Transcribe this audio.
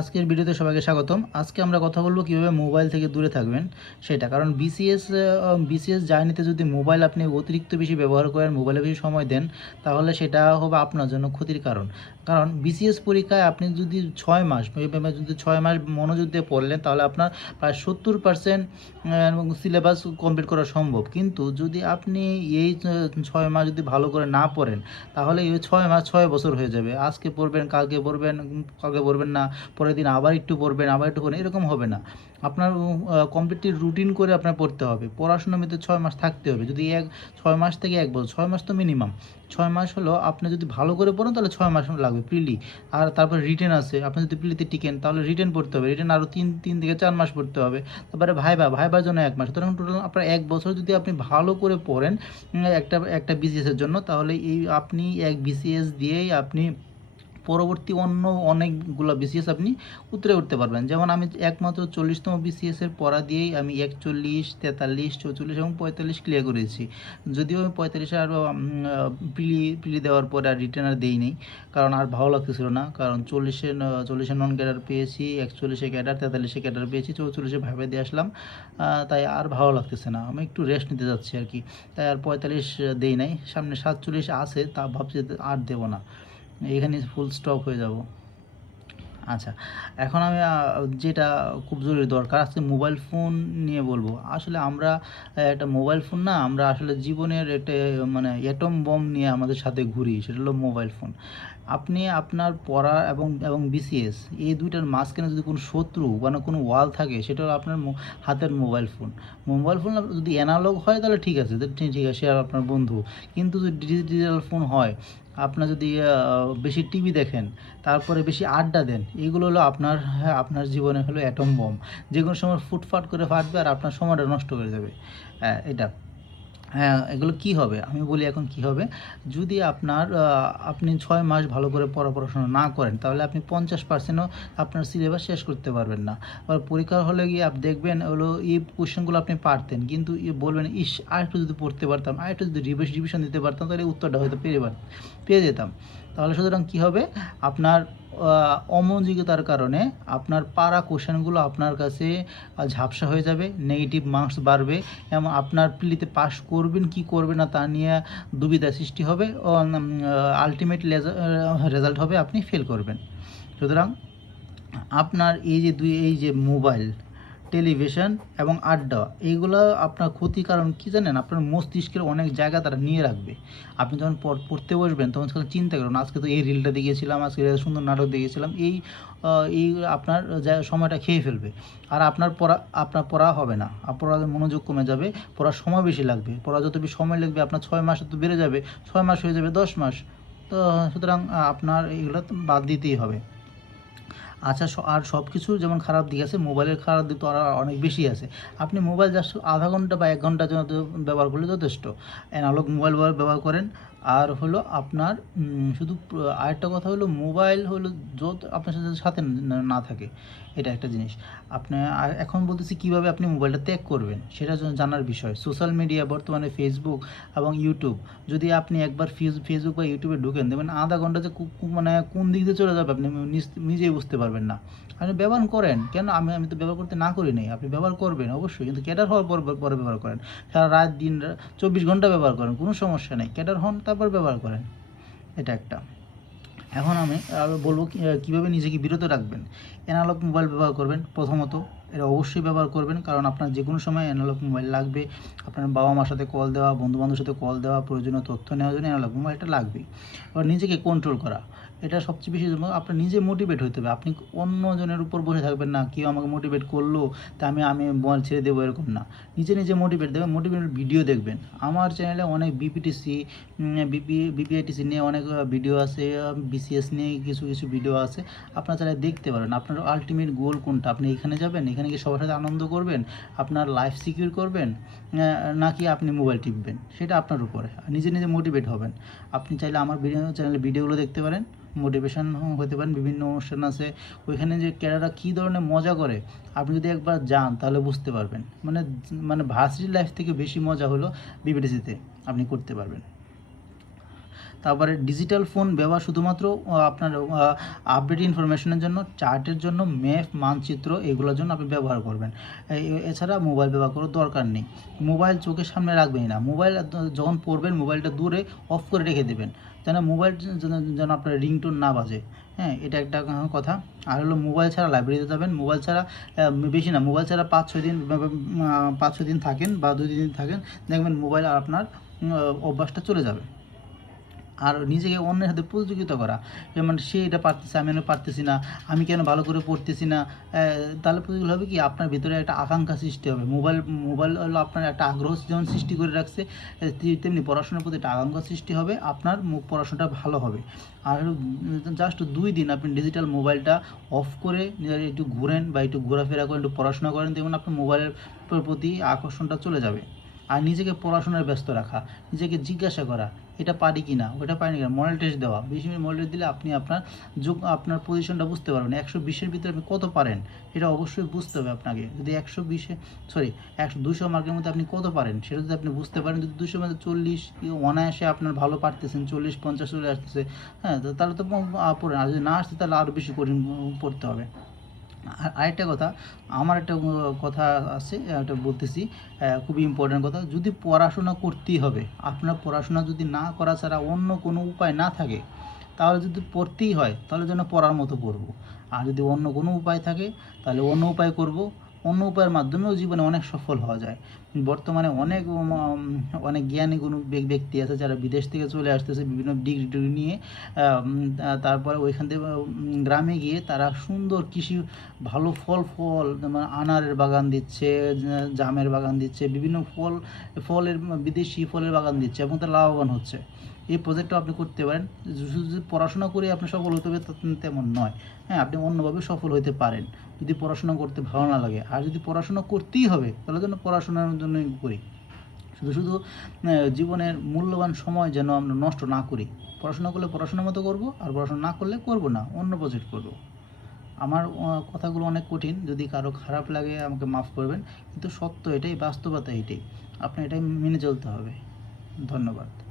আজকের ভিডিওতে সবাইকে স্বাগতম। আজকে আমরা কথা বলব কীভাবে মোবাইল থেকে দূরে থাকবেন, সেটা। কারণ বিসিএস বিসিএস জার্নিতে যদি মোবাইল আপনি অতিরিক্ত বেশি ব্যবহার করেন, মোবাইলে বেশি সময় দেন, তাহলে সেটা হবে আপনার জন্য ক্ষতির কারণ। কারণ বিসিএস পরীক্ষায় আপনি যদি ছয় মাস যদি ছয় মাস মনোযোগ দিয়ে পড়লেন, তাহলে আপনার প্রায় সত্তর পার্সেন্ট সিলেবাস কমপ্লিট করা সম্ভব। কিন্তু যদি আপনি এই ছয় মাস যদি ভালো করে না পড়েন, তাহলে এই ছয় মাস ছয় বছর হয়ে যাবে। আজকে পড়বেন, কালকে পড়বেন কালকে পড়বেন না, পরের দিন আবার একটু পড়বেন, আবার একটু পড়বেন, এরকম হবে না। আপনার কমপ্লিটলি রুটিন করে আপনার পড়তে হবে। পড়াশোনার মধ্যে ছয় মাস থাকতে হবে। যদি এক, ছয় মাস থেকে এক বছর, ছয় মাস তো মিনিমাম ছয় মাস হলো আপনি যদি ভালো করে পড়েন, তাহলে ছয় মাস লাগবে প্রিলি আর তারপর রিটেন আছে, আপনি যদি প্রিলিতে টিকেন, তাহলে রিটেন পড়তে হবে। রিটেন আরও তিন তিন থেকে চার মাস পড়তে হবে। তারপরে ভাইবা, ভাইবার জন্য এক মাস। সুতরাং টোটাল আপনার এক বছর যদি আপনি ভালো করে পড়েন একটা একটা বিসিএসের জন্য, তাহলে এই আপনি এক বিসিএস দিয়েই আপনি পরবর্তী অন্য অনেকগুলো বিসিএস আপনি উতরে উঠতে পারবেন। যেমন আমি একমাত্র চল্লিশতম বিসিএসের পড়া দিয়েই আমি একচল্লিশ, তেতাল্লিশ, চৌচল্লিশ এবং পঁয়তাল্লিশ ক্লিয়ার করেছি। যদিও আমি পঁয়তাল্লিশে আরও প্রিলি প্রিলি দেওয়ার পরে আর রিটার্ন আর দেই নেই কারণ আর ভালো লাগতেছিল না। কারণ চল্লিশে চল্লিশে নন ক্যাডার পেয়েছি, একচল্লিশে ক্যাডার তেতাল্লিশে ক্যাডার পেয়েছি, চৌচল্লিশে ভাবে দিয়ে আসলাম। তাই আর ভালো লাগতেছে না। আমি একটু রেস্ট নিতে যাচ্ছি আর কি। তাই আর পঁয়তাল্লিশ দেই নাই। সামনে সাতচল্লিশ আছে, তা ভাবছি আর দেবো না। এখানে ফুল স্টপ হয়ে যাব। আচ্ছা এখন আমি যেটা খুব জরুরি দরকার, আজকে মোবাইল ফোন নিয়ে বলব। আসলে আমরা একটা মোবাইল ফোন না, আমরা আসলে জীবনের একটা মানে অ্যাটম বম নিয়ে আমাদের সাথে ঘুরি, সেটা হলো মোবাইল ফোন আপনি আপনার পড়া এবং এবং বিসিএস এই দুইটার মাঝখানে যদি কোনো শত্রু মানে কোনো ওয়াল থাকে সেটা হলো আপনার হাতের মোবাইল ফোন মোবাইল ফোন যদি অ্যানালগ হয় তাহলে ঠিক আছে ঠিক আছে আর আপনার বন্ধু। কিন্তু যদি ডিজিটাল ফোন হয় আপনার যদি বেশি টিভি দেখেন তারপরে বেশি আড্ডা দেন এগুলো হলো আপনার হ্যাঁ, আপনার জীবনে হলো অ্যাটম বম যে কোনো সময় ফুটফাট করে ফাটবে আর আপনার সময়টা নষ্ট করে দেবে হ্যাঁ এটা। হ্যাঁ এগুলো কি হবে? আমি বলি এখন কি হবে? যদি আপনার আপনি ছয় মাস ভালো করে পড়া পড়াশোনা না করেন, তাহলে আপনি পঞ্চাশ পার্সেন্টও আপনার সিলেবাস শেষ করতে পারবেন না। আর পরীক্ষা হলে গিয়ে আপনি দেখবেন হলো এই কোশ্চেনগুলো আপনি পারতেন, কিন্তু বলবেন, ইস আর একটু যদি পড়তে পারতাম আর একটু যদি রিভিশ রিভিশন দিতে পারতাম, তাহলে উত্তরটা হয়তো পেয়ে পেয়ে যেতাম। তাহলে সুতরাং কী হবে? আপনার অমনোযোগিতার কারণে আপনার পাড়া কোশ্চেনগুলো আপনার কাছে ঝাপসা হয়ে যাবে নেগেটিভ মার্কস বাড়বে, এবং আপনার প্লিতে পাস করবেন, কি করবেন না তা নিয়ে দুবিধা সৃষ্টি হবে আলটিমেট রেজাল্ট হবে, আপনি ফেল করবেন। সুতরাং আপনার এই যে দুই, এই যে মোবাইল টেলিভিশন এবং আড্ডা, এইগুলো আপনার ক্ষতি কারণ কি জানেন? আপনার মস্তিষ্কের অনেক জায়গা তারা নিয়ে রাখবে। আপনি যখন পড়- পড়তে বসবেন, তখন সেখানে চিন্তা করুন, আজকে তো এই রিলটা দেখিয়েছিলাম আজকে সুন্দর নাটক দেখিয়েছিলাম এই এই আপনার সময়টা খেয়ে ফেলবে। আর আপনার পড়া আপনার পড়া হবে না। আর পড়ার মনোযোগ কমে যাবে, পড়ার সময় বেশি লাগবে। পড়া যত বেশি সময় লাগবে, আপনার ছয় মাস তো বেড়ে যাবে, ছয় মাস হয়ে যাবে দশ মাস। তো সুতরাং আপনার এগুলো বাদ দিতেই হবে। আচ্ছা আর সব কিছু যেমন খারাপ দিক আছে, মোবাইলের খারাপ দিক তো আর অনেক বেশি আছে। আপনি মোবাইল জাস্ট আধা ঘণ্টা বা এক ঘণ্টার জন্য ব্যবহার করলে যথেষ্ট। অ্যানালগ মোবাইল ব্যবহার করেন আর হলো আপনার শুধু আরেকটা কথা হলো মোবাইল হলো যত আপনার সাথে সাথে না- থাকে, এটা একটা জিনিস। আপনি এখন বলতেছি কীভাবে আপনি মোবাইলটা ত্যাগ করবেন, সেটা জানার বিষয়। সোশ্যাল মিডিয়া, বর্তমানে ফেসবুক এবং ইউটিউব যদি আপনি একবার ফেস- ফেসবুক বা ইউটিউবে ঢুকেন দেবেন আধা ঘণ্টা যে মানে কোন দিক দিয়ে চলে যাবে, আপনি নিজ- নিজেই বুঝতে পারবেন না। আপনি ব্যবহার করেন, কেন আমি আমি তো ব্যবহার করতে না করি নাই? আপনি ব্যবহার করবেন, অবশ্যই। কিন্তু ক্যাডার হওয়ার পর, পরে ব্যবহার করেন। সারা রাত দিন, চব্বিশ ঘণ্টা ব্যবহার করেন, কোনো সমস্যা নেই। ক্যাডার হন তারপর ব্যবহার করেন। এটা একটা। এখন আমি আরও বলব কীভাবে নিজেকে বিরত রাখবেন। অ্যানালগ মোবাইল ব্যবহার করবেন প্রথমত। এটা অবশ্যই ব্যবহার করবেন, কারণ আপনার যে কোনো সময় অ্যানালগ মোবাইল লাগবে। আপনার বাবা মার সাথে কল দেওয়া বন্ধু বান্ধবের সাথে কল দেওয়া, প্রয়োজনীয় তথ্য নেওয়ার জন্য অ্যানালগ মোবাইলটা লাগবেই। এবার নিজেকে কন্ট্রোল করা, এটা সবচেয়ে বেশি আপনার নিজে মোটিভেট হতে হবে। আপনি অন্যজনের উপর বসে থাকবেন না, কেউ আমাকে মোটিভেট করল, তা আমি আমি মোবাইল ছেড়ে দেবো এরকম না। নিজে নিজে মোটিভেট দেবেন মোটিভেট ভিডিও দেখবেন। আমার চ্যানেলে অনেক বিপিটিসি বিপি বিপিআইটিসি নিয়ে অনেক ভিডিও আছে বিসিএস নিয়ে কিছু কিছু ভিডিও আছে। আপনার চাইলে দেখতে পারেন, আপনার আলটিমেট গোল কোনটা? আপনি এখানে যাবেন, এখানে গিয়ে সবার সাথে আনন্দ করবেন? আপনার লাইফ সিকিউর করবেন? নাকি আপনি মোবাইল টিপবেন? সেটা আপনার উপরে। নিজে নিজে মোটিভেট হবেন। আপনি চাইলে আমার ভিডিও চ্যানেলে ভিডিওগুলো দেখতে পারেন। মোটিভেশন হতে পারেন, বিভিন্ন অনুষ্ঠান আছে। ওইখানে যে ক্যাডাররা কী ধরনের মজা করে, আপনি যদি একবার যান, তাহলে বুঝতে পারবেন। মানে মানে ভার্সিটি লাইফ থেকে বেশি মজা হলো বিবিটিসিতে আপনি করতে পারবেন। তারপরে ডিজিটাল ফোন ব্যবহার শুধুমাত্র আপনার আপডেট ইনফরমেশনের জন্য চার্টের জন্য ম্যাপ মানচিত্র এগুলোর জন্য আপনি ব্যবহার করবেন। এছাড়া মোবাইল ব্যবহার করার দরকার নেই। মোবাইল চোখের সামনে রাখবেনই না। মোবাইল যখন পড়বেন মোবাইলটা দূরে অফ করে রেখে দেবেন। যেন মোবাইল যেন আপনার রিংটোন না বাজে। হ্যাঁ এটা একটা কথা। আর হলো মোবাইল ছাড়া লাইব্রেরিতে যাবেন। মোবাইল ছাড়া বেশি না। মোবাইল ছাড়া পাঁচ, ছয় দিন পাঁচ, ছয় দিন থাকেন বা, দুই দিন থাকেন, দেখবেন মোবাইল আর আপনার অভ্যাসটা চলে যাবে। আর নিজেকে অন্যের সাথে প্রতিযোগিতা করা। যেমন সে এটা পারতেছে, আমি কেন পারতেছি না, আমি কেন ভালো করে পড়তেছি না? তাহলে প্রতিগুলো হবে কি? আপনার ভিতরে একটা আকাঙ্ক্ষা সৃষ্টি হবে। মোবাইল মোবাইল হলো আপনার একটা আগ্রহ যেমন সৃষ্টি করে রাখছে তেমনি পড়াশোনার প্রতি একটা আকাঙ্ক্ষা সৃষ্টি হবে, আপনার পড়াশোনাটা ভালো হবে। আর জাস্ট দুই দিন আপনি ডিজিটাল মোবাইলটা অফ করে একটু ঘুরেন বা একটু ঘোরাফেরা করেন, একটু পড়াশোনা করেন দেখবেন আপনার মোবাইলের প্রতি আকর্ষণটা চলে যাবে। আর নিজেকে পড়াশোনায় ব্যস্ত রাখা, নিজেকে জিজ্ঞাসা করা এটা পারি কি না ওটা পারি কিনা মডেল টেস্ট দেওয়া। বেশি মডেল টেস্ট দিলে আপনি আপনার যোগ, আপনার পজিশনটা বুঝতে পারবেন। একশো বিশের ভিতরে আপনি কত পারেন এটা অবশ্যই বুঝতে হবে আপনাকে। যদি একশো বিশে সরি একশো দুশো মার্কের মধ্যে আপনি কত পারেন, সেটা যদি আপনি বুঝতে পারেন, যদি দুশো মধ্যে চল্লিশ অনায়াসে আপনার ভালো পারতেছেন, চল্লিশ পঞ্চাশ চলে আসতেছে হ্যাঁ তাহলে তো পড়েন আর যদি না আসতে তাহলে আরও বেশি কঠিন পড়তে হবে। আর আরেকটা কথা, আমার একটা কথা আছে, একটা বলতেছি খুবই ইম্পর্ট্যান্ট কথা। যদি পড়াশোনা করতেই হবে, আপনার পড়াশোনা যদি না করা ছাড়া অন্য কোনো উপায় না থাকে, তাহলে যদি পড়তেই হয়, তাহলে যেন পড়ার মতো পড়ব। আর যদি অন্য কোনো উপায় থাকে, তাহলে অন্য উপায় করব। অন্য উপায়ের মাধ্যমেও জীবনে অনেক সফল হওয়া যায়। বর্তমানে অনেক অনেক জ্ঞানী কোনো ব্যক্তি আছে যারা বিদেশ থেকে চলে আসতেছে বিভিন্ন ডিগ্রি টিগ্রি নিয়ে তারপরে ওইখান থেকে গ্রামে গিয়ে তারা সুন্দর কৃষি, ভালো ফল ফল যেমন আনারের বাগান দিচ্ছে জামের বাগান দিচ্ছে, বিভিন্ন ফল, ফলের, বিদেশি ফলের বাগান দিচ্ছে এবং তারা লাভবান হচ্ছে। এই প্রজেক্টটা আপনি করতে পারেন। শুধু পড়াশোনা করে আপনি সফল হতে হবে তেমন নয়। হ্যাঁ আপনি অন্যভাবে সফল হতে পারেন। যদি পড়াশোনা করতে ভালো না লাগে। আর যদি পড়াশোনা করতেই হবে, তাহলে যেন পড়াশোনার জন্যই করি শুধু শুধু জীবনের মূল্যবান সময় যেন আমরা নষ্ট না করি। পড়াশোনা করলে পড়াশোনার মতো করব, আর পড়াশোনা না করলে করব না। অন্য প্রজেক্ট করব। আমার কথাগুলো অনেক কঠিন। যদি কারও খারাপ লাগে, আমাকে মাফ করবেন। কিন্তু সত্য এটাই, বাস্তবতা এটাই। আপনার এটাই মেনে চলতে হবে। ধন্যবাদ।